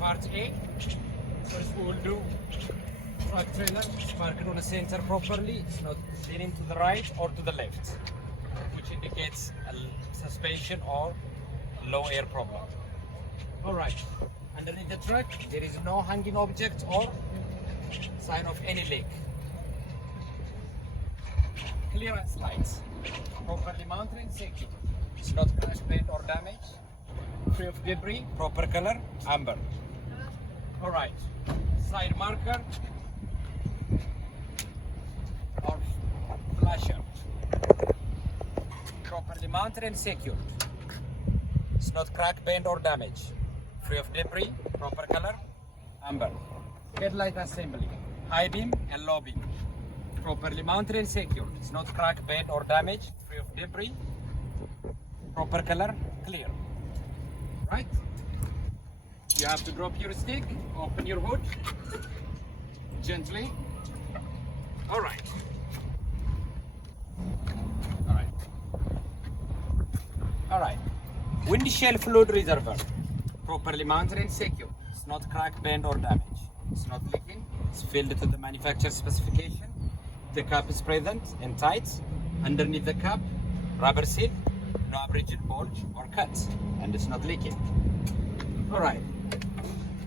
part A. First we will do truck trailer, park it on the center properly. It's not leaning to the right or to the left, which indicates a suspension or low air problem. Alright, underneath the truck there is no hanging object or sign of any leak. Clearance lights, properly mounted and secure. It's not crash, bend or damage. Free of debris, proper color, amber. Alright, side marker or flasher. Properly mounted and secured. It's not crack, bend or damage. Free of debris, proper color, amber. Headlight assembly, high beam and low beam. Properly mounted and secured. It's not crack, bend or damage. Free of debris, proper color, clear. Right? You have to drop your stick, open your hood gently. Alright. Alright. Windshield fluid reservoir. Properly mounted and secure. It's not crack, bend or damage. It's not leaking. It's filled to the manufacturer specification. The cap is present and tight. Underneath the cap, rubber seal, no abrasion, bulge or cut, and it's not leaking. Alright.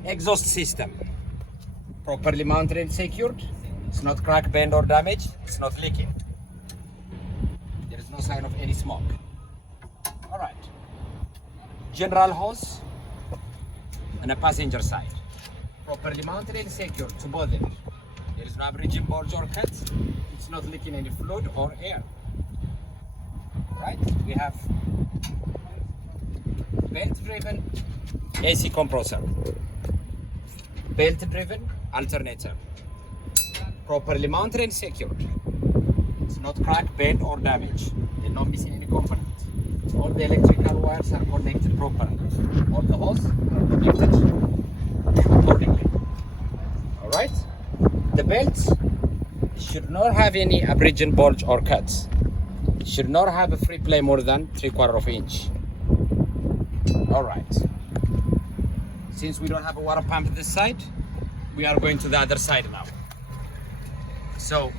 Exhaust system. Properly mounted and secured. It's not crack, bend or damage. It's not leaking. There is no sign of any smoke. Alright. General hose on the passenger side. Properly mounted and secured to both ends. There is no abrasion, bulge or cut. It's not leaking any fluid or air. Right? We have belt-driven AC compressor, belt-driven alternator, properly mounted and secured. It's not crack, bend or damage. They're not missing any component. All the electrical wires are connected properly. All the hoses are connected accordingly. Alright? The belts should not have any abrasion, bulge or cuts. It should not have a free play more than 3/4 inch. Alright. Since we don't have a water pump this side, we are going to the other side now. So,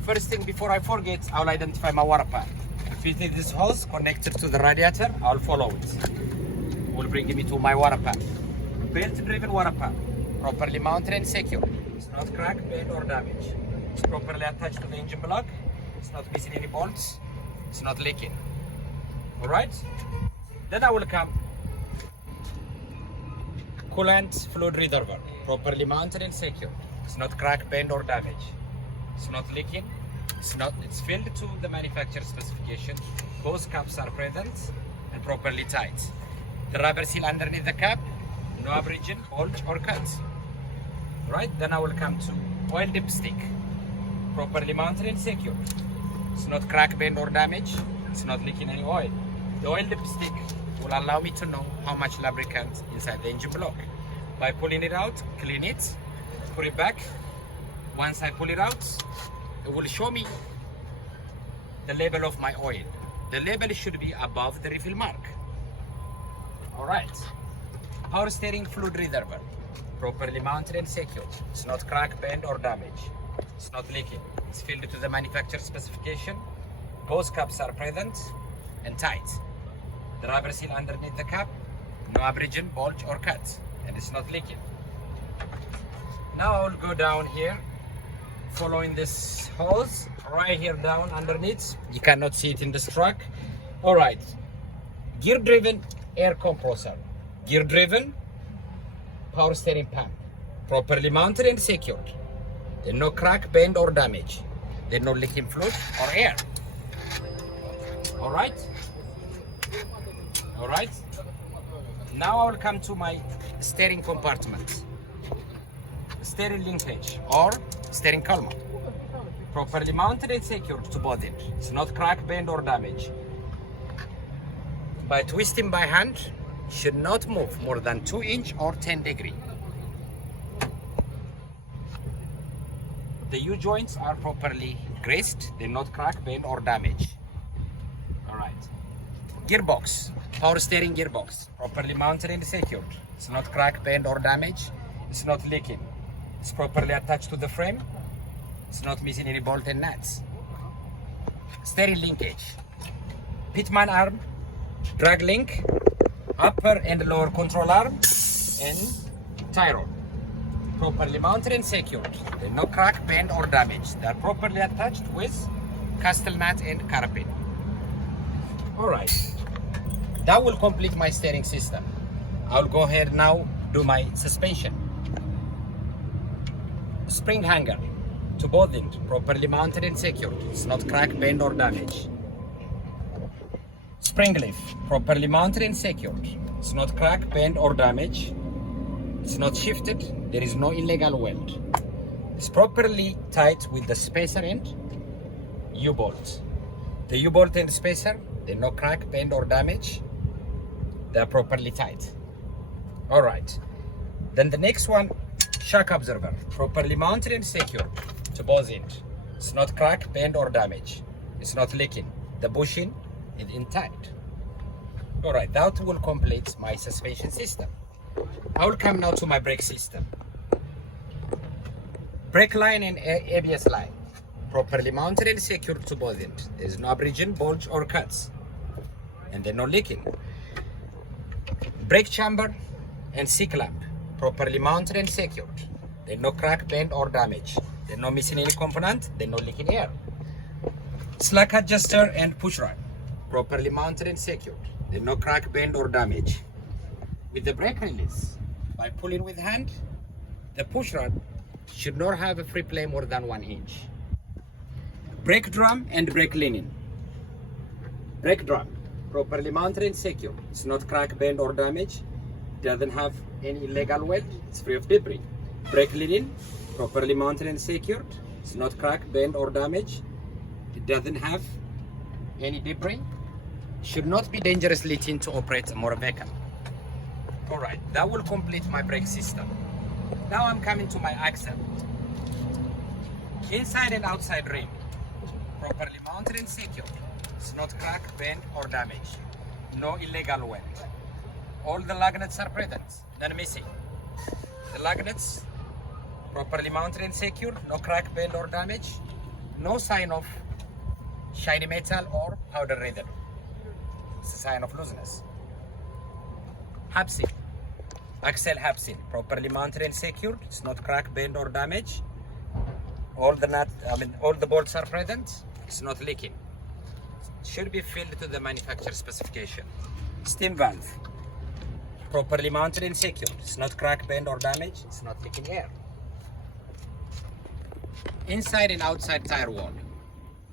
first thing before I forget, I'll identify my water pump. If it is this hose connected to the radiator, I'll follow it. Will bring me to my water pump. Belt-driven water pump, properly mounted and secure. It's not crack, bend or damage. It's properly attached to the engine block. It's not missing any bolts. It's not leaking. Alright? Then I will come coolant fluid reservoir, properly mounted and secure. It's not crack, bend or damage. It's not leaking. It's filled to the manufacturer specification. Both caps are present and properly tight. The rubber seal underneath the cap, no abrasion, bulge or cut. Right? Then I will come to oil dipstick, properly mounted and secure. It's not crack, bend or damage. It's not leaking any oil. The oil dipstick will allow me to know how much lubricant inside the engine block. By pulling it out, clean it, put it back. Once I pull it out, it will show me the level of my oil. The label should be above the refill mark. Alright. Power steering fluid reservoir, properly mounted and secured. It's not crack, bend or damage. It's not leaking. It's filled to the manufacturer specification. Both caps are present and tight. The rubber seal underneath the cap, no abrasion, bulge or cut, and it's not leaking. Now I will go down here, following this hose, right here down underneath. You cannot see it in this truck. Alright, gear driven air compressor, gear driven power steering pump, properly mounted and secured. There's no crack, bend or damage. There's no leaking fluid or air. Alright? Alright? Now I will come to my steering compartment. Steering linkage or steering column. Properly mounted and secured to both ends. It's not crack, bend or damage. By twisting by hand, should not move more than 2 inch or 10 degree. The U-joints are properly greased. They're not crack, bend or damage. Alright. Gearbox, power steering gearbox, properly mounted and secured. It's not cracked, bent or damaged. It's not leaking. It's properly attached to the frame. It's not missing any bolt and nuts. Steering linkage, pitman arm, drag link, upper and lower control arm, and tie rod. Properly mounted and secured. They're no crack, bend or damage. They're properly attached with castle nut and carpin. Alright, that will complete my steering system. I'll go ahead now do my suspension. Spring hanger to both ends, properly mounted and secured. It's not crack, bend or damage. Spring leaf, properly mounted and secured. It's not crack, bend or damage. It's not shifted. There is no illegal weld. It's properly tight with the spacer and U-bolt. The U-bolt and spacer, they're no crack, bend or damage. They're properly tight. All right. Then the next one, shock absorber, properly mounted and secured to both ends. It's not crack, bend or damage. It's not leaking. The bushing is intact. All right, that will complete my suspension system. I will come now to my brake system. Brake line and ABS line, properly mounted and secured to both ends. There is no abrasion, bulge or cuts, and they're no leaking. Brake chamber and C-clamp, properly mounted and secured. There's no crack, bend or damage. There's no missing any component. There's no leaking air. Slack adjuster and push rod, properly mounted and secured. There's no crack, bend or damage. With the brake release, by pulling with hand, the push rod should not have a free play more than 1 inch. Brake drum and brake lining. Brake drum, properly mounted and secured. It's not crack, bend or damage. Doesn't have any illegal weld. It's free of debris. Brake lining, properly mounted and secured. It's not crack, bend or damage. It doesn't have any debris. Should not be dangerously thin to operate a motor vehicle. Alright, that will complete my brake system. Now I'm coming to my axle. Inside and outside rim, properly mounted and secured. It's not crack, bend or damage. No illegal weld. All the lug nuts are present, none missing. The lug nuts, properly mounted and secured, no crack, bend or damage. No sign of shiny metal or powder residue. It's a sign of looseness. Hub seal, axle hub seal, properly mounted and secured. It's not crack, bend or damage. All the bolts are present. It's not leaking. It should be filled to the manufacturer specification. Steam valve, properly mounted and secured. It's not crack, bend or damage. It's not leaking air. Inside and outside tire wall,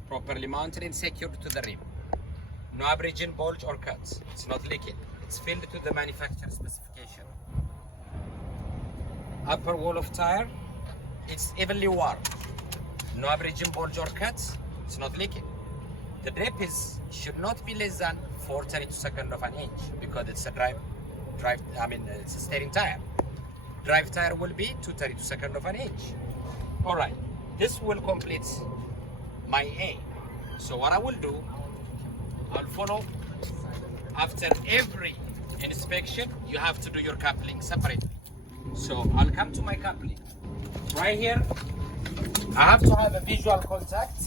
properly mounted and secured to the rim. No abrasion, bulge or cuts. It's not leaking. It's filled to the manufacturer specification. Upper wall of tire, it's evenly worn. No abrasion, bulge or cuts. It's not leaking. The drip should not be less than 4/32 of an inch because it's a it's a steering tire. Drive tire will be 2/32 of an inch. All right, this will complete my A. So what I will do, I'll follow. After every inspection, you have to do your coupling separately. So I'll come to my coupling. Right here, I have to have a visual contact.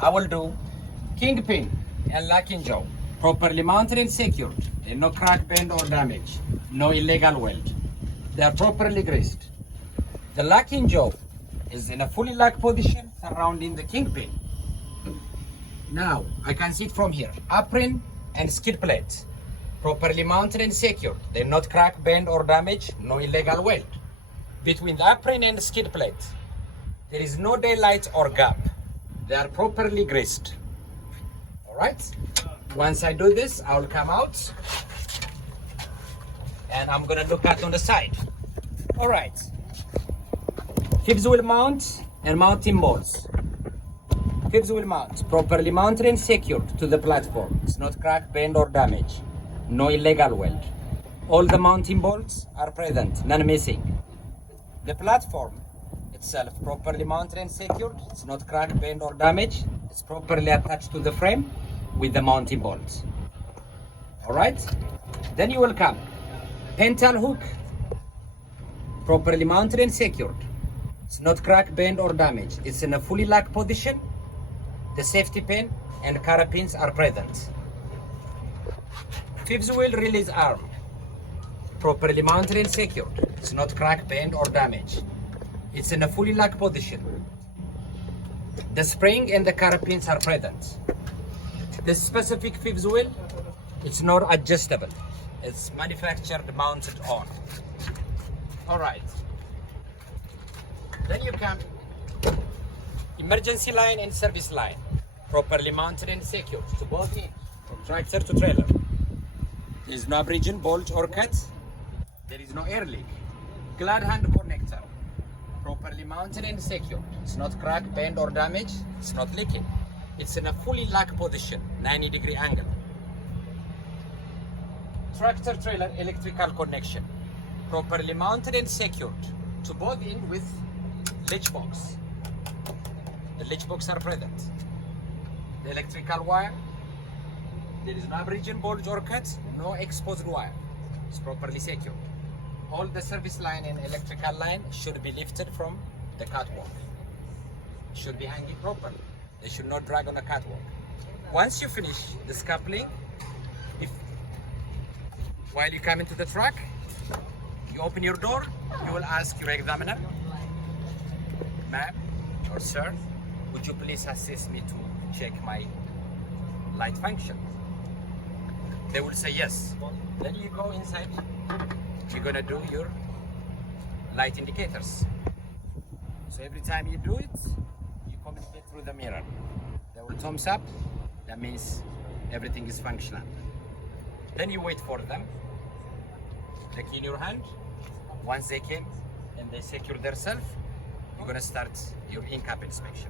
I will do kingpin and locking jaw, properly mounted and secured. And no crack, bend or damage. No illegal weld. They are properly greased. The locking jaw is in a fully locked position surrounding the kingpin. Now I can see it from here. Apron and skid plate, properly mounted and secured. They're not crack, bend or damage. No illegal weld. Between the apron and the skid plate, there is no daylight or gap. They are properly greased. All right. Once I do this, I will come out and I'm gonna look at on the side. All right. Fifth wheel mount and mounting bolts. Fifth wheel mount, properly mounted and secured to the platform. It's not crack, bend or damage. No illegal weld. All the mounting bolts are present, none missing. The platform itself, properly mounted and secured. It's not crack, bend or damage. It's properly attached to the frame with the mounting bolts. All right. Then you will come. Pental hook, properly mounted and secured. It's not crack, bend, or damaged. It's in a fully locked position. The safety pin and carabins are present. Fifth wheel release arm, properly mounted and secured. It's not crack, bend, or damaged. It's in a fully locked position. The spring and the carabins are present. This specific fifth wheel, it's not adjustable. It's manufactured mounted on. All right. Then you come emergency line and service line, properly mounted and secured to both ends, from tractor to trailer. There is no abrasion, bulge, or cut. There is no air leak. Glad hand connector, properly mounted and secured. It's not cracked, bent, or damaged. It's not leaking. It's in a fully locked position, 90-degree angle. Tractor trailer electrical connection, properly mounted and secured to both ends with latch box. The latch box are present. The electrical wire, there is no abrasion, bulge, or cut, no exposed wire. It's properly secured. All the service line and electrical line should be lifted from the catwalk. Should be hanging properly. They should not drag on the catwalk. Once you finish this coupling, while you come into the truck, you open your door, you will ask your examiner, ma'am or sir, would you please assist me to check my light function? They will say yes. Then you go inside, you're gonna do your light indicators. So every time you do it, you communicate through the mirror. They will thumbs up, that means everything is functional. Then you wait for them. They key in your hand. Once they came and they secure themselves, you're gonna start your in-cab inspection.